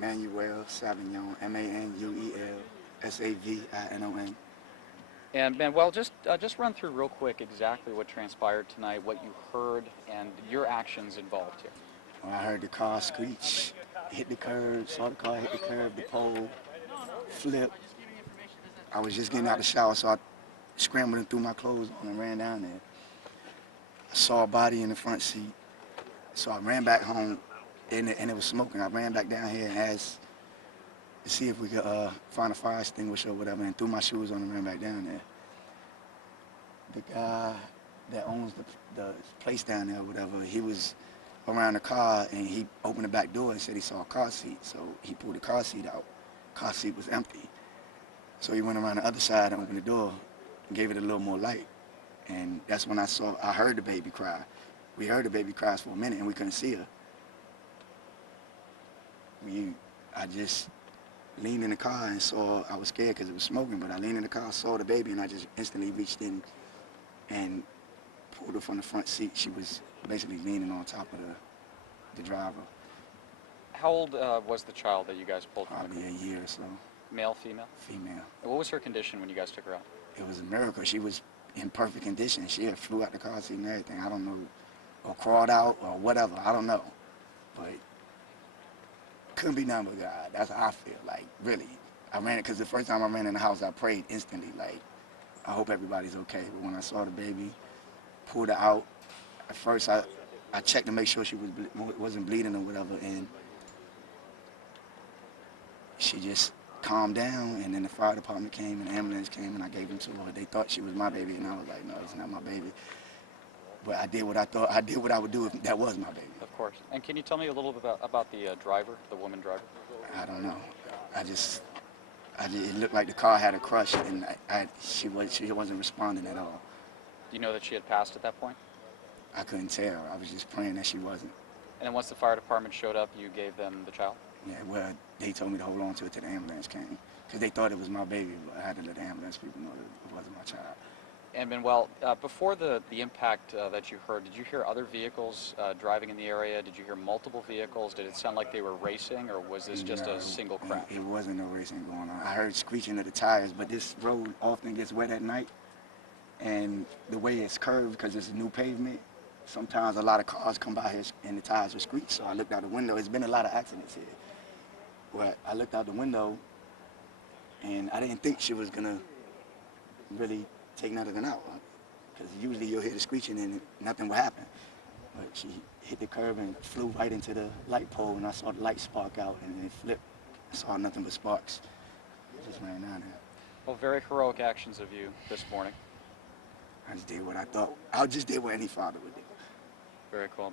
Manuel Savignon, Manuel Savinon. And Manuel, just run through real quick exactly what transpired tonight, what you heard, and your actions involved here. When I heard the car screech, hit the curb, saw the car hit the curb, the pole, flip. I was just getting out of the shower, so I scrambled and threw my clothes on and ran down there. I saw a body in the front seat, so I ran back home, and it was smoking. I ran back down here and asked to see if we could find a fire extinguisher or whatever, and threw my shoes on and ran back down there. The guy that owns the place down there or whatever, he was around the car, and he opened the back door and said he saw a car seat, so he pulled the car seat out. Car seat was empty. So he went around the other side and opened the door and gave it a little more light. And that's when I heard the baby cry. We heard the baby cries for a minute and we couldn't see her. I just leaned in the car and saw, I was scared because it was smoking, but I leaned in the car, saw the baby, and I just instantly reached in and pulled her from the front seat. She was basically leaning on top of the driver. How old was the child that you guys pulled from? Probably a year or so. Male, female? Female. And what was her condition when you guys took her out? It was a miracle. She was in perfect condition. She had flew out the car seat and everything. I don't know, or crawled out or whatever. I don't know. But couldn't be nothing but God. That's how I feel. Like, really. I ran it because the first time I ran in the house, I prayed instantly. Like, I hope everybody's okay. But when I saw the baby, pulled her out, at first I checked to make sure she wasn't bleeding or whatever, and she just calmed down, and then the fire department came and the ambulance came and I gave them to her. They thought she was my baby, and I was like, no, it's not my baby. But I did what I would do if that was my baby. Of course. And can you tell me a little bit about the driver, the woman driver? I don't know. It looked like the car had a crush, and she wasn't responding at all. Do you know that she had passed at that point? I couldn't tell. I was just praying that she wasn't. And then once the fire department showed up, you gave them the child? Yeah, well, they told me to hold on to it till the ambulance came, because they thought it was my baby, but I had to let the ambulance people know that it wasn't my child. And Manuel, before the impact that you heard, did you hear other vehicles driving in the area? Did you hear multiple vehicles? Did it sound like they were racing, or was this just a single crash? It wasn't no racing going on. I heard screeching of the tires, but this road often gets wet at night, and the way it's curved, because it's a new pavement, sometimes a lot of cars come by here and the tires will screech. So I looked out the window. There's been a lot of accidents here. But I looked out the window, and I didn't think she was gonna really take nothing out, because usually you'll hear the screeching and nothing will happen. But she hit the curb and flew right into the light pole, and I saw the light spark out, and it flipped. I saw nothing but sparks. I just ran down there. Well, very heroic actions of you this morning. I just did what I thought. I just did what any father would do. Very cool.